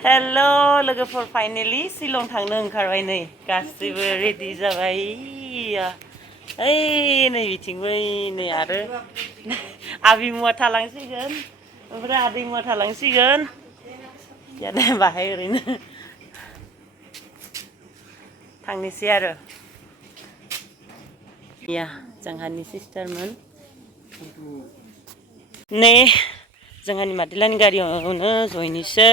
Hello, लोगोफोर finally Shillong थांनो ओंखारबाय नै गासिबो रेडि जाबाय ओइ नै बिथिंबो नै आरो आबिमुवा थालांसिगोन ओमफ्राय आदैमुवा थालांसिगोन यानो बाहाय ओरैनो थांनोसै आरो या जोंहानि सिस्टारमोन नै जोंहानि मादैलानि गारियावनो जयनोसै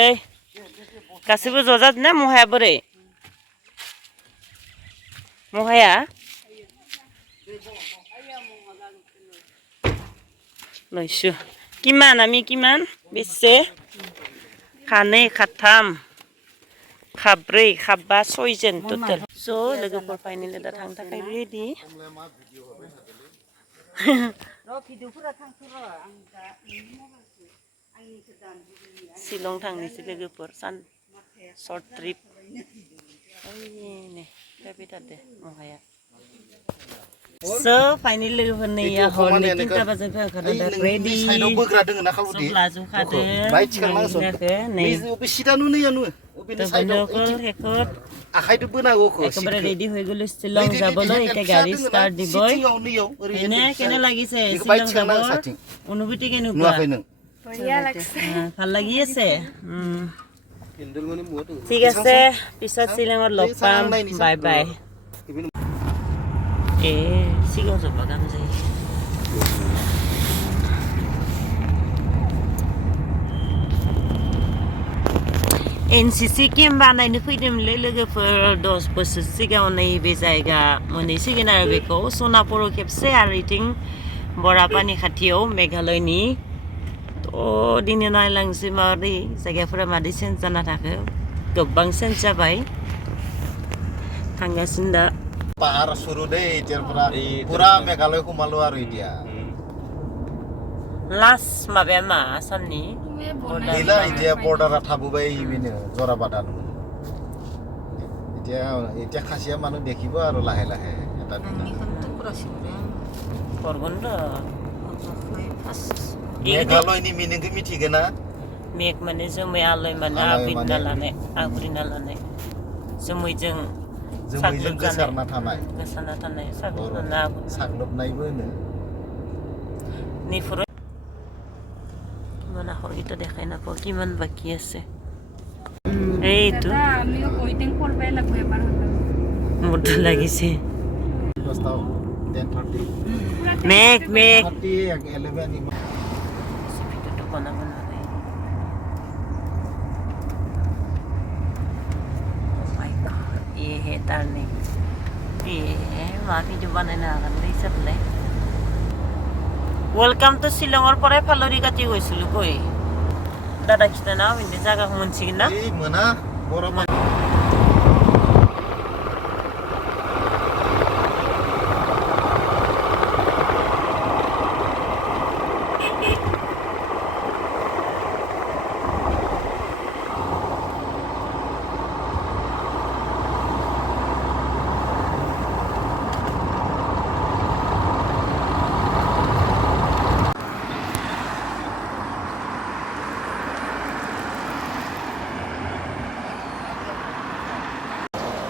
गासिबो ज' जादोंना महाया बोरै महाया लयसु किमान आमी किमान बेसे खानै खाथाम खाब्रै खाबा सयजन टटेल स' लोगोफोर फाइनालि दा थांनो थाखाय रेडि शिलं थांनोसै लोगोफोर शर्ट ट्रिप फैबाय थादो महाया स' फाइनालि लोगोफोर नै हरनि 3टा बाजै ओंखारदों दा रेडि सब लाजोबखादो একেবারে রেডি হয়ে গেল শিলং যাবলৈ এটা গাড়ী স্টার্ট দিবই এনে কেনে লাগিছে শিলং যাব অনুভূতি কেনেকুৱা বঢ়িয়া লাগছে ভাল লাগি আছে ঠিক আছে পিছত শিলঙত লগ পাম বাই বাই শিলং যাব গাম যাই NCC केम बानायनो फैदोंमोनलै लोगोफोर 10 बोसोर सिगाङाव नैबे जायगा मोनहैसिगोन आरो बेखौ सनापुराव खेबसे आरो इथिं बरापानि खाथियाव मेघालयनि थ' दिनै नायलांसै माबोरै जायगाफोरा मादै चेन्ज जाना थाखो गोबां चेन्ज जाबाय थांगासिनो दा पाहार सुरु दे पुरा मेघालयखौ मालु आरो इदिया लास्ट माबाया मा आसामनि गैला इदिया बर्डारा थाबोबाय बिनो जराबादान इदिया खासिया मानु देखिब आरो लाहे लाहे এটা দিন करगोन र मेघालयनि मिनिंखौ मिथिगोन ना मेघ माने जोमै आलय माने आबिरना लानाय आबुरिना लानाय जोमैजों गोसारना थानाय साग्लोबनायबो होनो निफोर কিমান আখৰ গীতা দেখাই নাপাওঁ কিমান বাকী আছে এইটো আমিও ৱেইটিং কৰবাই লাগব এবাৰ মোৰটো লাগিছে মেঘ মেঘ ভিডিঅ'টো বনাব নোৱাৰে ये है तारने ये मां भिडिअ बनायनो हागोन दै सबलाय वेलकाम टू शिलंर पराय फालरि काटि गयसिलु गय दादा खिथाना बिनि जायगाखौ मोनसिगोन ना ए मोना बरफ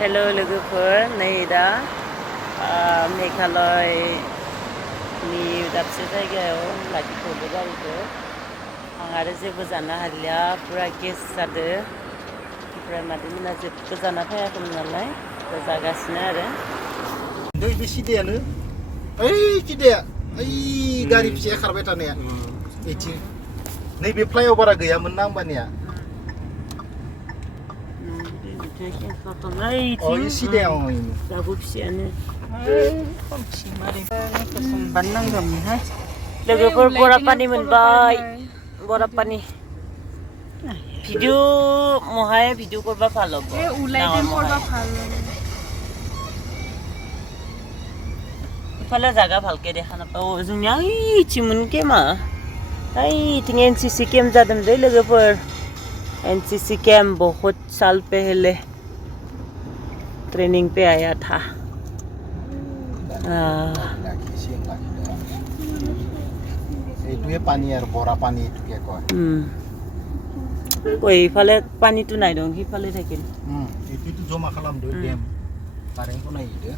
हेलो लोगोफोर नै दा मेघालयनि दाबसे जायगायाव लाखिथ'दो गारिखौ आं आरो जेबो जानो हालिया पुरा गेस जादो ओमफ्राय मादैमोना जेबो जाना फैयाखैमोन नालाय दा जागासिनो आरो दै बे सिदायानो ओइ सिदाया ओइ गारि फिसाया खारबाय थानाया एथिं नैबे फ्लाइअभारा गैयामोन ना होमबानिया लोगोफोर बरापानि मोनबाय बरापानि भिडिअ महाय भिडिअ करबा ভাল হ'ব इफाले जागा भालके देखा नापाओ जोंनिया इथिंमोनके मा इथिं NCC केम्प जादों दै लोगोफोर NCC कैंप बहुत साल पहले ट्रेनिंग पे आया था এইটোৱে পানী আৰু বৰা পানী এটুকে কয় गय इफाले पानिथ' नाय दं इफाले थाकिन इदिथ' जमा खालामदो डेम कारेन्टखौ नायदो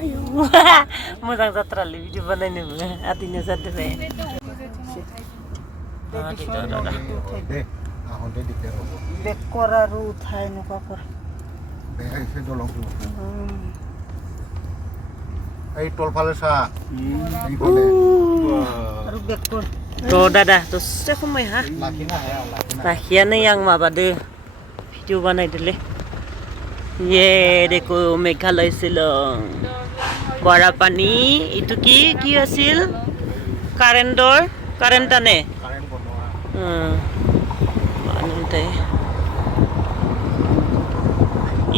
आयौ मोजां जाथ्रालै भिडिअ बानायनोबो आदिनो जादोंबाय दे आहन्ते दिगदार হ'ব बेकर आरो उठाय नकाफोर बे एसे दलं এই তলফালে চা এইফালে आरो बेकर र' दादा दसे खमाय हा लाखिनो हाया लाखियानो आं माबादो भिडिअ बानायदोलै ये देखो मेघालय शिलं बरा पानी इटु কি আছিল কারেন্ট আনে কারেন্ট বনোৱা मानोथाय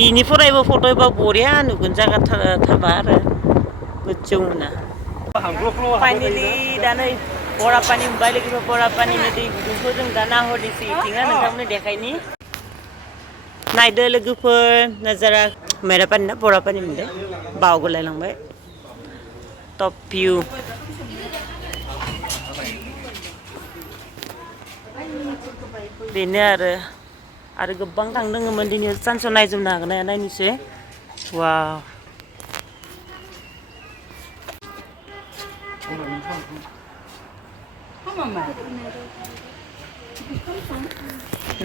इनिफ्रायबो फट' एबा बरिया नुगोन जागा थाबा आरो गोजौ ना फाइनेलि दा नै बरा पानी मोनबाय लोगोफोर बरा पानिनि दै गुदुंखौ जों दा नाहरदोंसै इथिंना नोंथांमोननो देखायनि नायदो लोगोफोर नाजारा मेरा पानी ना बरा पानी मोनदों बावगोलायलांबाय टप भिउ बेनो आरो गोबां थांदोंमोन दिनै सानसेयाव नायजोबनो हागोन ना नायनोसै वाव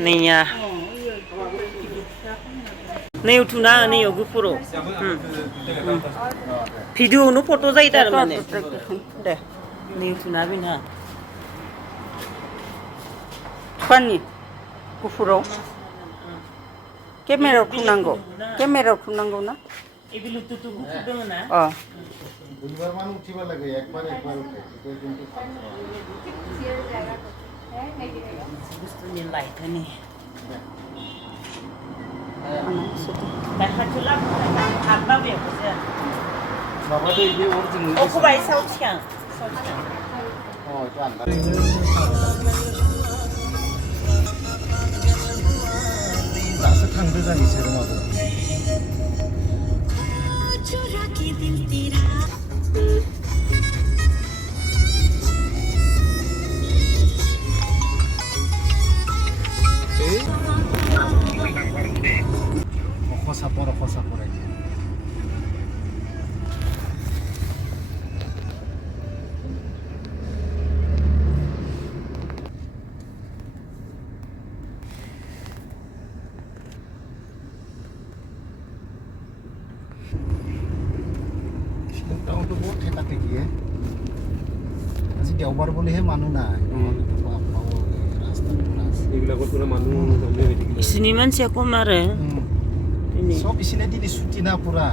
नैया नै उठुना नैयाव गुफुराव भिडिअआवनो फट' जायो थारमाने दे नै उठुना बेना पानी गुफुराव केमेरायाव थुनांगौ ना এই ব্লুটুথ গুফুর দङ না দুইবার মান উঠিব লাগে একবার উঠে এটা কিন্তু बुस्थुनि लाइटनि दा खाथिला हाबबा बेखौसो माबादो इदि अरिजिनेल अखबाय साउथसिखां जान दासो थांदो जां इसोर माबा okha sapor aja tahun tuh buat kita pergi ya masih jauh baru boleh manu nah इसनि मानसिया खम आरो सब isinya दिनै सुटिना पुरा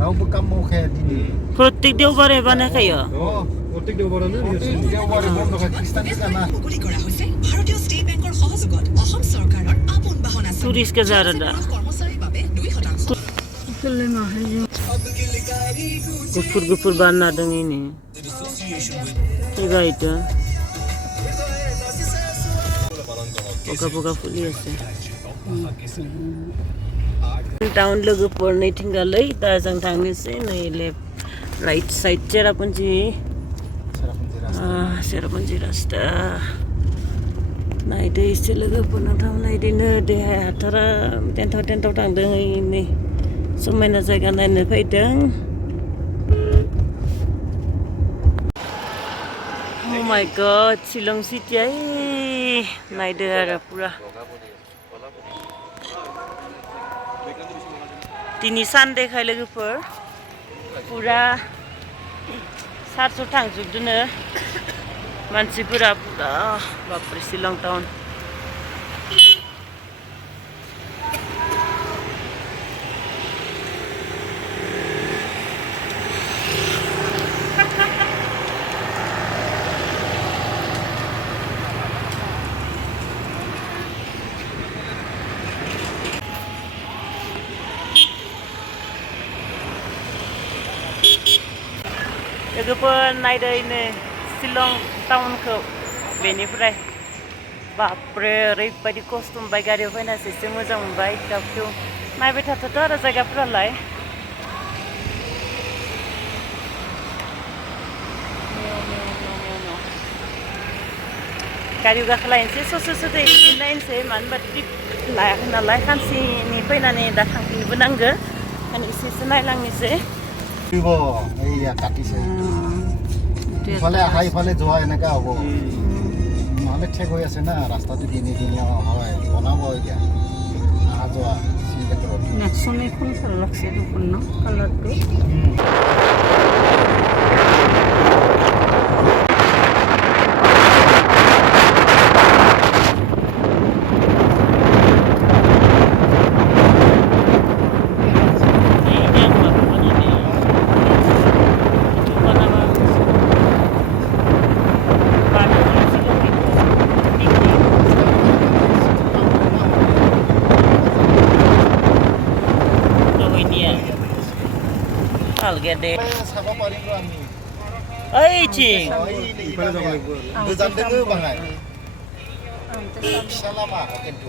रावबो काम मावखाया दिनै प्रत्येक देवबारे बानायखायो प्रत्येक देवबारानो देवबारे बन्द खाय ख्रिस्टान जाना मुकলি কৰা হৈছে ভাৰতীয় ষ্টেট বেংকৰ সহযোগত অসম চৰকাৰৰ আপোন বাহন আছে टुरिस्ट के जा रहा কৰ্মচাৰীৰ বাবে 2% गुफुर बाना दङ ini Tiga itu Poka-poka fuli আছে टाउन लोगोफोर नै थिंगालै दा जों थांनोसै नै लेफ्ट राइट साइड चेरापुन्जी रास्ता नायदो एसे लोगोफोर नोंथां नायदिनो देहाया हाथारा टेन्टाव थांदों नै समायना जायगा नायनो फैदों Oh my god, Shillong City ay naide ara pura. Tini san dekhai logoफोर pura sarso थांजोबदोनो मानसिफोरा पुरा बापरे शिलं टाउन लोगोफोर नायदो नै शिलं टाउनखौ बेनिफ्राय बापरे ओरैबायदि खस्थ' मोनबाय गारियाव फैनासो एसे मोजां मोनबाय दाबखौ नायबाय थाथ'थ' आरो जायगाफोरालाय गारियाव गाखोलायनोसै ससे बिदिनो नायनोसै मानो होनबा ट्रिप लायाखै नालाय सानसेनि फैनानै दा थांफिननोबो नांगो ओंखायनो एसे नायलांनोसै এইয়া কাটিছে ইফালে আহা ইফালে যোৱা এনেকা হ'ব নহ'লে ঠেক হৈ আছে না ৰাস্তাটো দিনে হয় বনাব এতিয়া আহা যোৱা চিন্তা নেক্সনে কোনফাল লাগছে দেখোন ন কালাৰটো Gede. Sama paling rami. Cing. Gejam denge bangai. Bisa lama itu.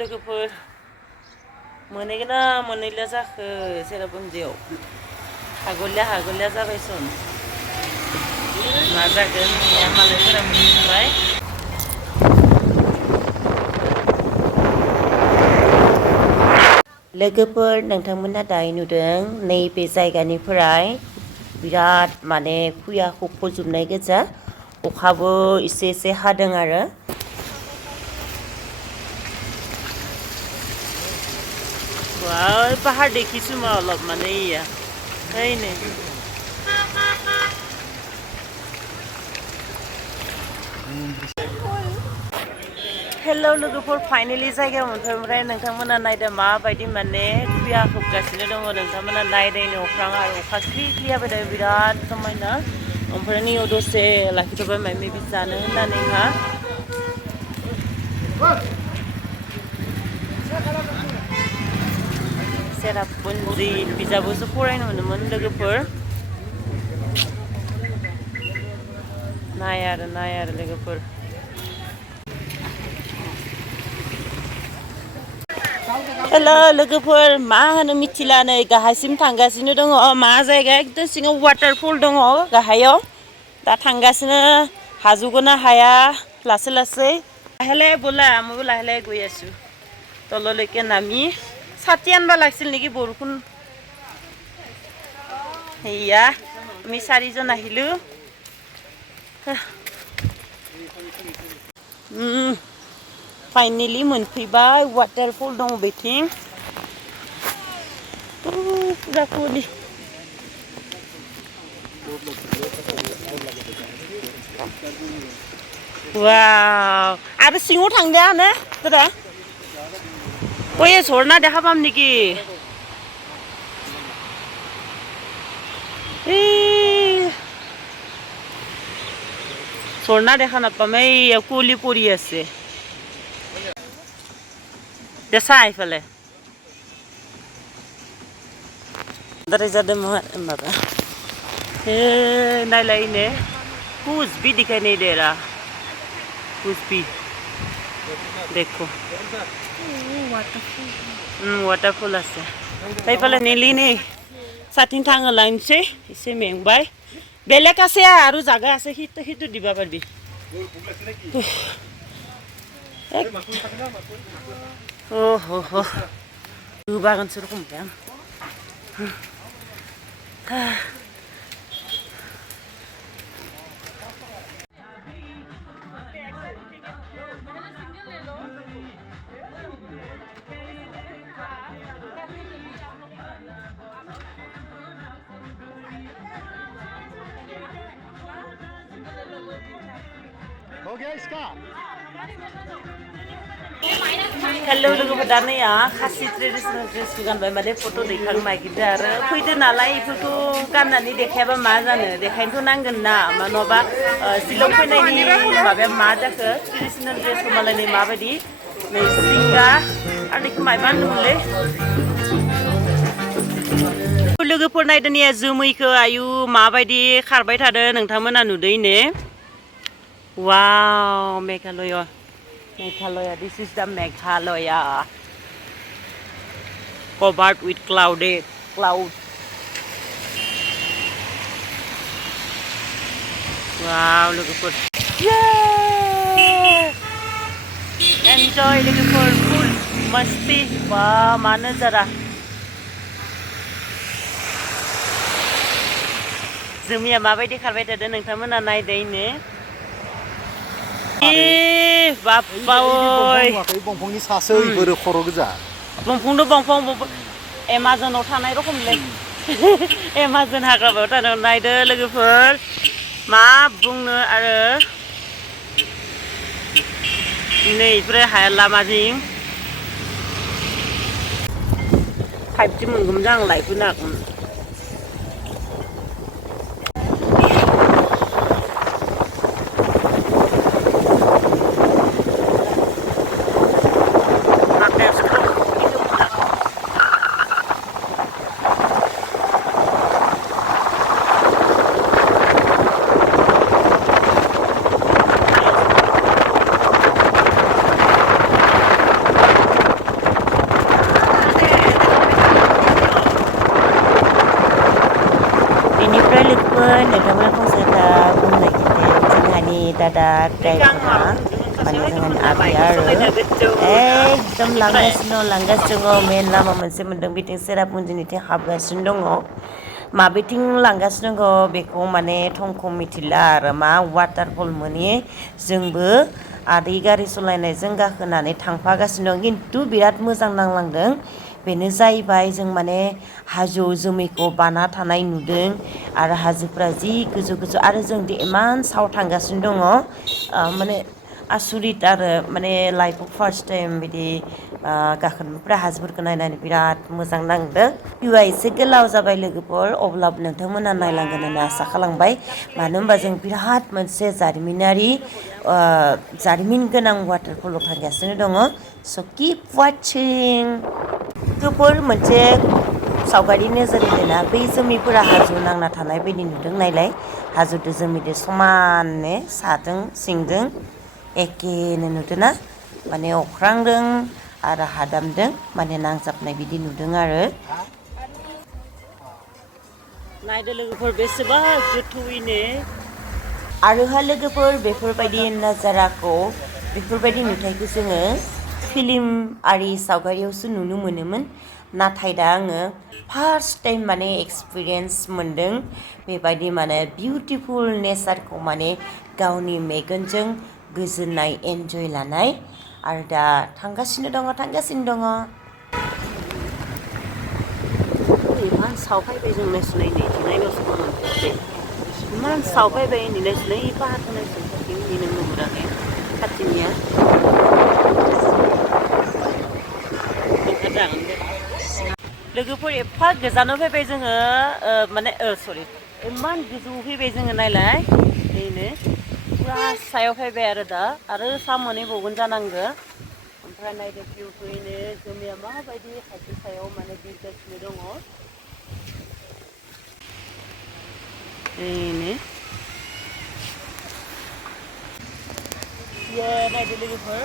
लोगोफोर मोनहैगोन ना मोनहैला जाखो चेरापुन्जियाव हागलिया जाबायसन मा जागोन मालायफोरा मोनहैबाय लोगोफोर नोंथांमोना दायो नुदों नैबे जायगानिफ्राय बिराद माने खुयाखौ फजोबनाय गोजा अखाबो एसे हादों आरो Wow, pahar dekhi semua Allah mana iya. Ini. Hello लोगोफोर फाइनली जायगा मोनफैबाय नोंथांमोना नायदो माबायदि माने खुया खोबगासिनो दङ नोंथांमोना नायदैनो अख्रां आरो अखा ख्रि हाबाय दं बिराद समायना ओमफ्राय नैयाव दसे लाखिथ'बाय माइ मेबि जानो होननानैहा Cherapunji bijabuसो फरायनो मोनोमोन लोगोफोर नाय आरो लोगोफोर हेलो लोगोफोर मा होनो मिथिला नै गाहायसिम थांगासिनो दङ मा जायगा एकदम सिङाव वाटारफल दङ गाहायाव दा थांगासिनो हाजोगोना हाया लासै लाहे बोला आमबो लाहे गৈ आছো तलলৈকে नामी ছাতি আনবা লাগছিল নেকি বৰষুণ হেয়া আমি চাৰিজন আহিলো फाइनली मोनफैबाय वाटारफल दङ बेथिं पुरा कुलि वाव आरो सिङाव थांदोआनो तोरा ओइ झरना দেখা পাম নেকি झरना দেখা নাপাম এই কুলি পৰি আছে দেখা আইফালে दारे जादों माबा नायलायनो कुछ भी दिखाई नहीं दे रहा कुछ भी देखो वाटरफल আছে এইফালে নেলিনি সাথিং থাঙা লাইনছে এসে মেংবাই বেলেগ আছে আৰু জায়গা আছে হিটো দিবা পারবি ओहो बागान सेरखम आं हो गया इसका हेलो लोगोफोर दा नै खासि ट्रेडिशनेल ड्रेस गानबाय माने फट' दैखांनो नागिरदों आरो फैदो नालाय बेफोरखौ गाननानै देखायाबा मा जानो देखायनोथ' नांगोन ना मानोबा शिलं फैनायनि माबाया मा जाखो ट्रेडिशनेल ड्रेसखौ मालायनि माबायदि नै सिंगा आरो बेखौ मायबा होनोमोनलै लोगोफोर नायदो ने जोमैखो आयु माबायदि खारबाय थादो नोंथांमोना नुदों ने वाव Meghalaya this is the Meghalaya covered with clouds wow लोगोफोर enjoy लोगोफोर full मस्ती वाह मा नजारा जोमिया माबायदि खारबाय थादो नोंथांमोना नायदैनो बाप्पा ओइ बंफांनि सासो इबोरो खर' गोजा बंफं एमाजनाव थानाय रखमलै एमाजन हाग्रामायाव थानाय नायदो लोगोफोर मा बुंनो आरो नै इफोरो हाया लामाजिं 5G मोनगौमोन आं लाइफबो नागौमोन दादा ड्राइभारा माने जोंहानि आबैया आरो एकदम लांगासिनो मेन लामा मोनसे मोन्दों बिथिं सेरापुन्जिनिथिं हाबगासिनो दङ माबेथिं लांगासिनो दङ बेखौ माने थंखौ मिथिला आरो मा वाटारफल मोनि जोंबो आदै गारि सालायनायजों गाखोनानै थांफागासिनो दं खिन्थु बिराद मोजां नांलांदों बेनो जाहैबाय जों माने हाजोआव जोमैखौ बाना थानाय नुदों आरो हाजोफ्रा जि गोजौ गोजौ आरो जों दि इमान साव थांगासिनो दङ माने आसुरित आरो माने लाइफआव फार्स्ट टाइम बिदि गाखोनायफ्रा हाजोफोरखौ नायनानै बिराद मोजां नांदों भिउआ एसे गोलाव जाबाय लोगोफोर अब्लाबो नोंथांमोना नायलांगोन होनना आसा खालामबाय मानो होनबा जों बिराद मोनसे जारिमिन गोनां वाटारफलाव थांगासिनो दङ स' किप वाचिं लोगोफोर मोनसे सावगारि नोजोर होदोंना बै जोमैफोरा हाजोआव नांना थानाय बायदि नुदों नायलाय हाजोजों जोमैजों समाननो साजों सिंजों एखेनो नुदोंना माने अख्रांजों आरो हादामजों माने नांजाबनाय बिदि नुदों आरो नायदो लोगोफोर बेसेबा गोथौयैनो आरोहा लोगोफोर बेफोरबायदि नाजाराखौ बेफोरबायदि नुथायखौ जोङो फिल्म आरि सावगारियावसो नुनो मोनोमोन नाथाय दा आङो फार्स्ट टाइम माने एक्सपिरियेन्स मोन्दों बेबायदि माने बिउटिफुल नेचारखौ माने गावनि मेगनजों गोजोननाय एन्जय लानाय आरो दा थांगासिनो दङ इमान सावफैबाय जों नायसुनाय नायनावसो दंमोन इमान सावफैबाय नायसुनाय बाहागो नायसुनाय खाथिनि नों नुहुराखै खाथिनिया लोगोफोर एफा गोजानाव फैबाय जोङो माने सरि इमान गोजौ फैबाय जोङो नायलाय बेनो पुरा सायाव फैबाय आरो दा आरो सा मोनहैबावगोन जानांगौ ओमफ्राय नायदो भिउखौनो जोंनिया माबायदि हाजो सायाव माने बिरगासिनो दङ बेनो नायदो लोगोफोर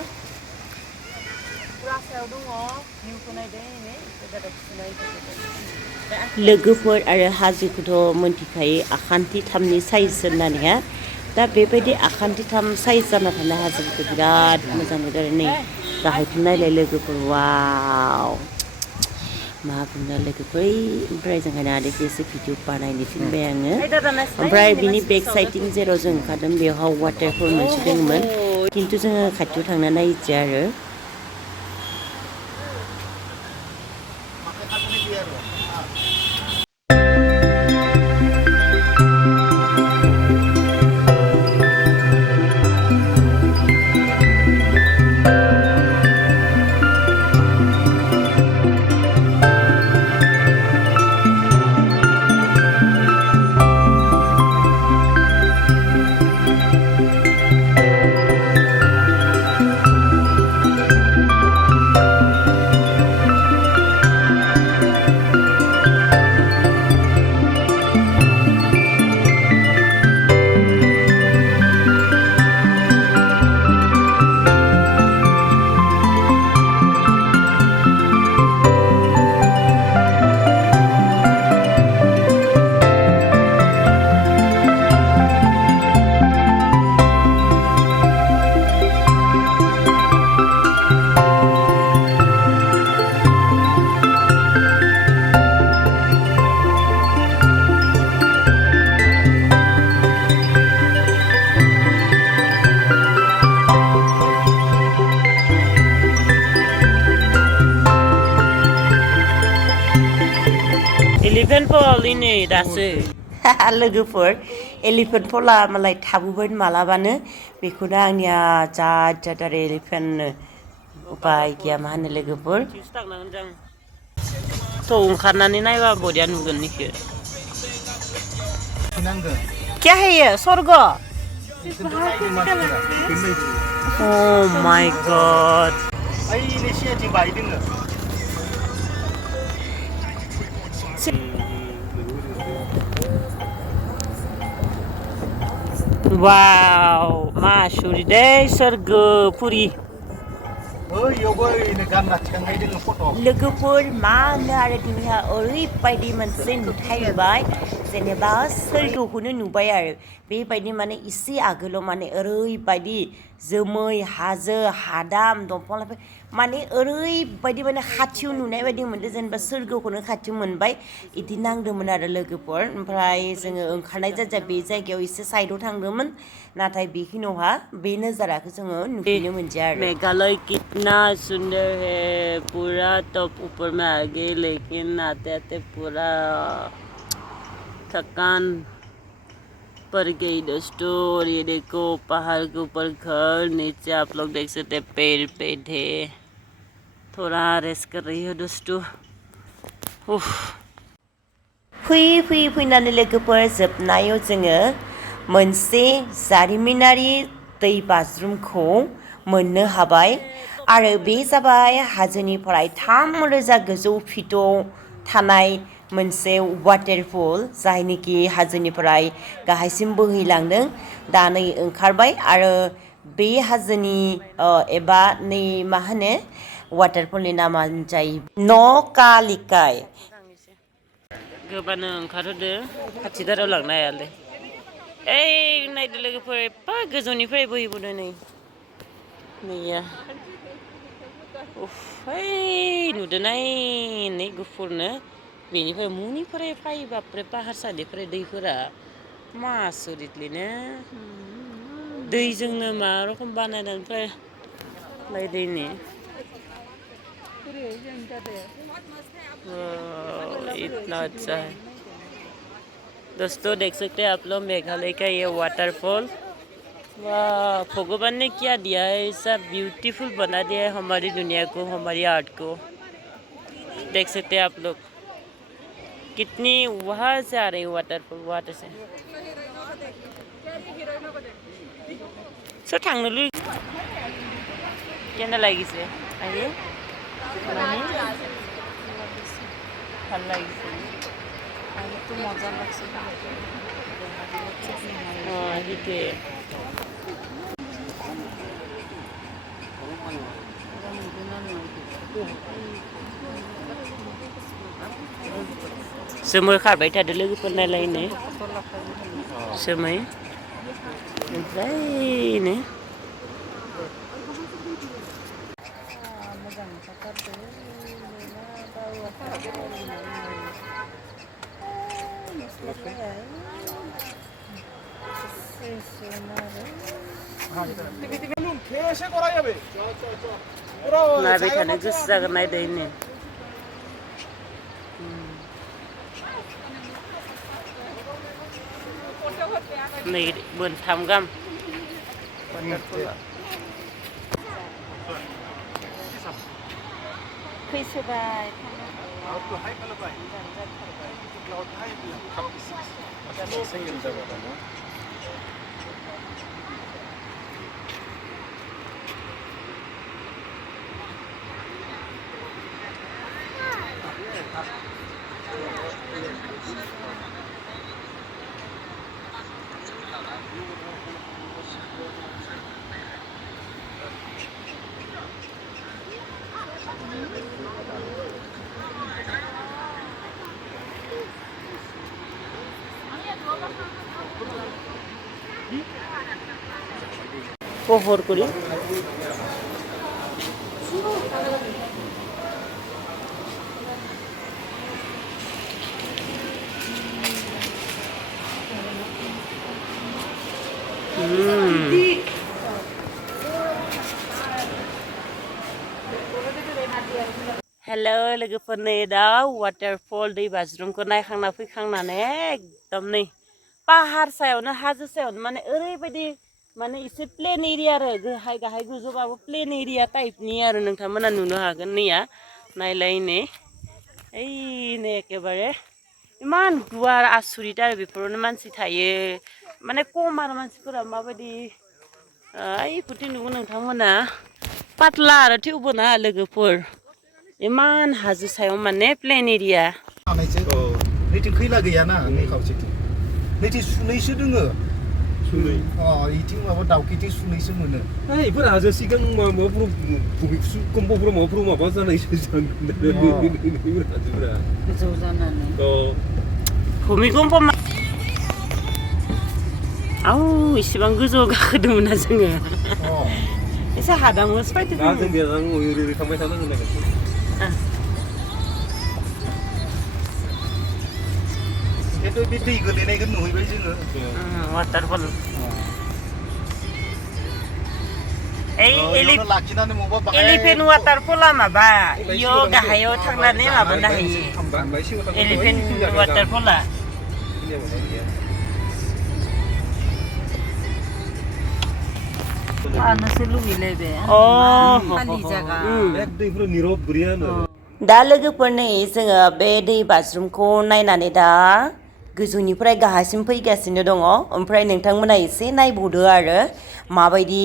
लोगोफोर आरो हाजोखौथ' मोनथिखायो आखान्थिथामनि साइज होननानैहा दा बेबायदि आखान्थिथाम साइज जाना थानाय हाजोफोरखौ बिराद मोजां मोनो आरो नै गाहायथिं नायलाय लोगोफोर वाव मा बुंनो लोगोफोर ओमफ्राय जोंहानि आदैखौ एसे भिडिअ बानायनो थिनबाय आङो ओमफ्राय बिनि बेक साइडथिं जेराव जों ओंखारदों बेवहाय वाटारफल मोनसे दंमोन खिन्थु जोङो खाथियाव थांना नायदिया आरो Elephant fall ini dasu. Logoफोर elephant fallआ मालाय थाबोबाय मालाबानो बेखौनो आंनिया जाद आरो elephant उपाय गैया मा होनो लोगोफोर थ' ओंखारनानै नायबा बरिया नुगोन निखो क्या है ये स्वर्ग Oh my god Wow masuri deh surga puri लोगोफोर मा होनो आरो दिनैहा ओरैबायदि मोनसे नुथाय नुबाय जेनेबा सोरगोखौनो नुबाय आरो बेबायदि माने इसे आगोलाव माने ओरैबायदि जोमै हाजो हादाम दंफां लाइफां माने ओरैबायदि माने खाथियाव नुनाय बायदि मोनदों जेनेबा सोरगोखौनो खाथियाव मोनबाय इदि नांदोंमोन आरो लोगोफोर ओमफ्राय जोङो ओंखारनाय जाजा बे जायगायाव एसे साइडआव थांदोंमोन नाथाय बेखिनियावहा बे नजाराखौ जोङो नुफिननो मोनदिया आरो मेघालय कितना सुंदर है पूरा टॉप ऊपर में आ गए लेकिन आते आते पूरा थकान पड़ गई दोस्तों और ये देखो पहाड़ के ऊपर घर नीचे आप लोग देख सकते हैं पेड़ पौधे थोड़ा रेस्ट कर रही है दोस्तों फैयै फैनानै लोगोफोर जोबनायाव जोङो मोनसे जारिमिनारि दै बाज्रुमखौ मोननो हाबाय आरो बे जाबाय हाजोनिफ्राय 3,000 गोजौ फिटआव थानाय मोनसे वाटारफल जायनोखि हाजोनिफ्राय गाहायसिम बोहैलांदों दा नै ओंखारबाय आरो बे हाजोनि एबा नै मा होनो वाटारफलनि नामानो जाहैबाय नकालिकाय गोबानो ओंखारहोदो खाथिदाराव लांनो हायालै ओइ नायदो लोगोफोर एफा गोजौनिफ्राय बोहैबोदो नैया ओइ नुदोनाय नै गुफुरनो बेनिफ्राय मुनिफ्राय फैयो बाप्रे पाहार सानिफ्राय दैफोरा मा आसरितलैनो दैजोंनो मा रखम बानायनानै नायदैनि इतना अच्छा है दोस्तों देख सकते हैं आप लोग मेघालय का ये वाटरफॉल वाह भगवान ने क्या दिया है ऐसा ब्यूटीफुल बना दिया है हमारी दुनिया को हमारी आर्ट को देख सकते हैं आप लोग कितनी वहाँ से आ रही है वाटरफॉल वाटर से सो थांनो लुगै केना लागिছে आइए ভাল লাগিছে আৰু তো মজা লাগছে সেইটোৱে जोमै खारबाय थादो लोगोफोर नायलायनो जोमै ओमफ्रायनो नायबाय थानो गोसो जागोन नायदो इनो नै मोनथाम गाहाम फैसोबाय pohor kuri हेलो लोगोफोर नै दा वाटारफल दै बाज्रुमखौ नायखांना फैखांनानै एकदम नै पाहार सायावनो हाजो सायावनो माने ओरैबायदि माने एसे प्लेन एरिया आरो गाहाय गाहाय गोजौबाबो प्लेन एरिया टाइपनि आरो नोंथांमोना नुनो हागोन नैया नायलाय नै ओइ नै एखेबारे इमान गुवार आसुरित आरो बेफोरावनो मानसि थायो माने खम आरो मानसिफोरा माबायदि ओइफोरथिं नुगोन नोंथांमोना पातला आरो थेवबो ना लोगोफोर इमान हाजो सायाव माने प्लेन एरिया नैथिं खैला गैयाना नै खावसेथिं नैथिं सुनैसो दोङो सुनै इथिं माबा दाउखिथिं सुनैसो मोनो इफोर हाजो सिगां माबाफोर कम्प'फोराव माबाफोर माबा जानायसो हाजोफोरा गोजौ जानानै भुमिकम्प इसेबां गोजौआव गाखोदोंमोन ना जोङो एसे हादांबो फायदो दा जों बेयाव ओरै थांबाय थानांगोन खिन्थु बे दै गोलैनायखौ नुहैबाय जोङो वाटारफल एलिफेन्ट वाटारफला माबा इयाव गाहायाव थांनानै माबानो हायो एलिफेन्ट वाटारफला थानोसो लुगैलायबाय खालि जागा दैफोरा निरब बोरैयानो दा लोगोफोर नै जोङो बे दै बाज्रुमखौ नायनानै दा गोजौनिफ्राय गाहायसिम फैगासिनो दङ ओमफ्राय नोंथांमोना एसे नायबावदो आरो माबायदि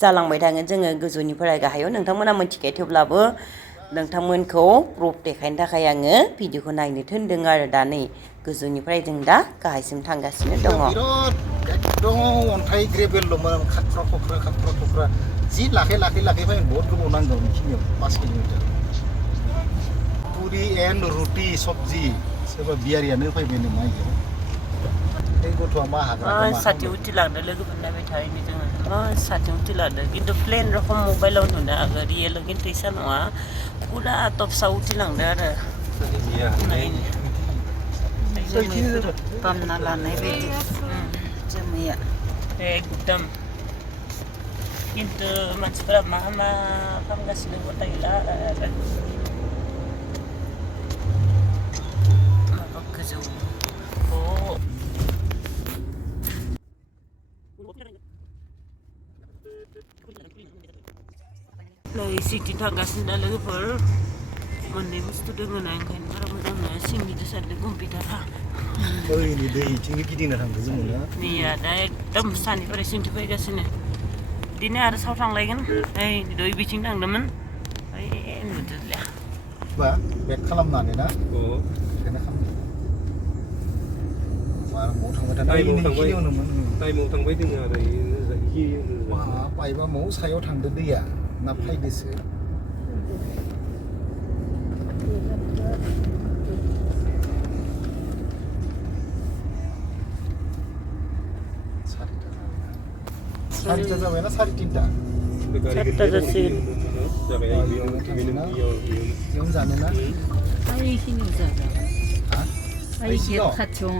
जालांबाय थागोन जोङो गोजौनिफ्राय गाहायाव नोंथांमोना मिथिखायो थेवब्लाबो नोंथांमोनखौ प्रुफ देखायनो थाखाय आङो भिडिअखौ नायनो थिनदों आरो दा नै गोजौनिफ्राय जों दा गाहायसिम थांगासिनो दङ एकदम अन्थाइ ग्रेभेलल'मोन खाख्रा खख्रा जि लाखै फैनो बहुत गोबाव नांगौ बेखिनियाव 5 किल'मिटार पुरि एन्ड रुटि सबजि सोरबा बियारियानो फैबाय नामा इयाव बे गथ'आ मा हाग्रा साथिं उथिलांदो लोगोफोर नायबाय थाहैनो जोङो साथिं उथिलांदो खिन्थु प्लेन रखम मबाइलाव नुनो हागोन रियेल खिन्थु इसा नङा पुरा टपसाव उथिलांदो आरो बामना लानाय बायदि जोमैया एकदम खिन्थु मानसिफोरा मा खालामगासिनो गथायला आरो माबा गोजौ नै सिटिं थांगासिनो दा लोगोफोर मोननै बुस्थु दोङो ना ओंखायनो बारा मोजां नङा सिंनिजों सारदों कम्पिउटारा ओइनि दैथिंनो गिदिंनो थांदों जोङो नैया दा एकदम सानिफ्राय सिंथिं फैगासिनो दिनै आरो साव थांलायगोन ओइ दय बिथिं थांदोंमोन ओइ नुदोंलै बा बेक खालामनानै ना बेखौनो खालामदों माराव थांबाय थानाय टाइमाव थांबाय दोङो आरो पाइपआ माव सायाव थांदो दैया ना फायदोसो सारिता जाबायना 3:30 सातता जासिगोन बेयावनो जानो ना आइखिनियाव जागा आइ गेट खाथियाव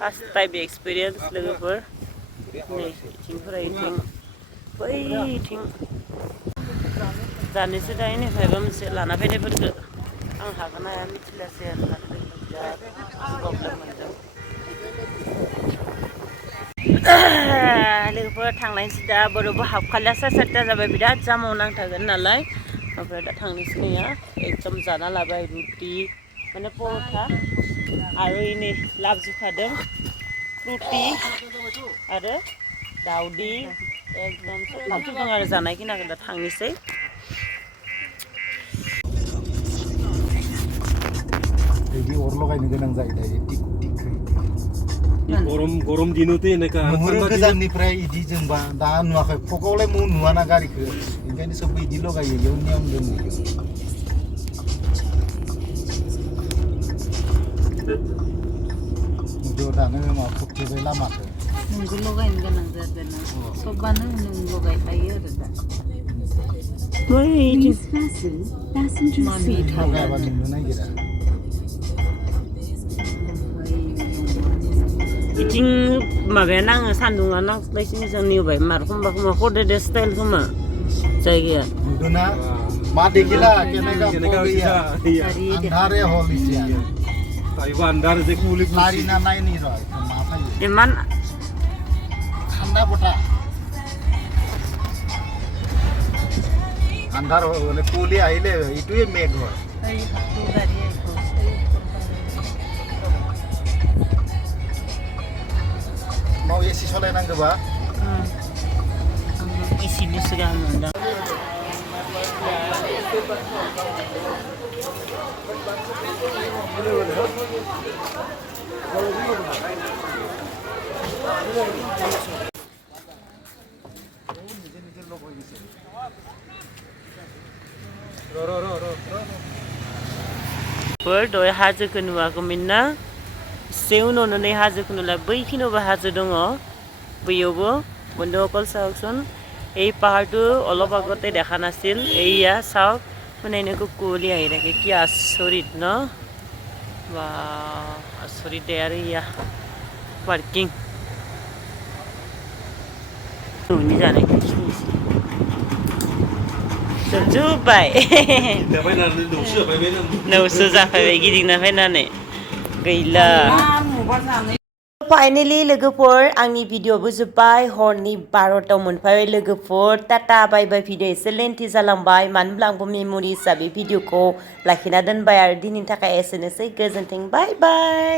फार्स्ट टाइम एक्सपिरियेन्स लोगोफोर नै इथिंफोरा इथिं बैथिं जानोसै दा इनिफ्राय माबा मोनसे लाना फैनायफोरखौ आं हागोन हाया मिथिलासै आरो ना बिराद प्रब्लेम मोनदों लोगोफोर थांनायसै दा बर'बो हाबखालिया 4:30 जाबाय बिराद जामाव नांथागोन नालाय ओमफ्राय दा थांनोसै नैया एकदम जाना लाबाय रुटि माने पर'था आरो नै लाबजुखादों रुटि आरो दाउदै एकदम सब बुस्थु दं आरो जानाय खिनाखौ दा थांनोसै बिदि अर लगायनो गोनां जायो दायो टिक गरम दिनोथ' এনেকা गोजाननिफ्राय इदि जोंबा दा नुवाखै फकआवलाय नुवाना गारिखौ ओंखायनो सब इदि लगायो इयाव नियम दङ दानो माबा खोबथेबाय लामाखौ नोंबो लगायनो गोनां जादों ना सबानो नों लगायखायो आरो दा मामि लगायाबा नुनो नागिरा इथिं माबाया नाङो सान्दुङा नांस्लायसिनो जों निउबाय मारखुमबा खुमा हरदो स्टाइल खोमा जायगाया नुदोना मा देखिला केनेगा iya अंधारे हॉल इसिया Taiwan andar je kuli लारी ना नाइ नि रय मा फायो ইমান ঠান্ডা বটা अंधार हो गले कुली आइले इटुए मेघ হয় এই হাতটো দাঁড়িয়ে mau esi soleh nang ba isi di segala doi hajo kenua keminna seuno nonai hajo kenula बैखिनो बा हाजो दङ बैयावबो बन्दो अकल साउकसन এই পাহাৰটো অলপ আগতে দেখা নাছিল এইয়া চাওক মানে এনেকৈ কুঁৱলী আহি থাকে কি আচৰিত ন বা আচৰিত আৰু ইয়া পাৰ্কিং শুনি জানে जुबाय नौसो जाफैबाय गिदिंना फैनानै गैला फाइनेलि लोगोफोर आंनि भिडिअ'बो जोब्बाय हरनि 12टाव मोनफैबाय लोगोफोर टाटा बाय बाय भिडिअ एसे लेन्थि जालांबाय मानो होनब्ला आंबो मेम'रि हिसाबै भिडिअ'खौ लाखिना दोनबाय आरो दिनैनि थाखाय एसेनोसै गोजोन्थों बाय बाय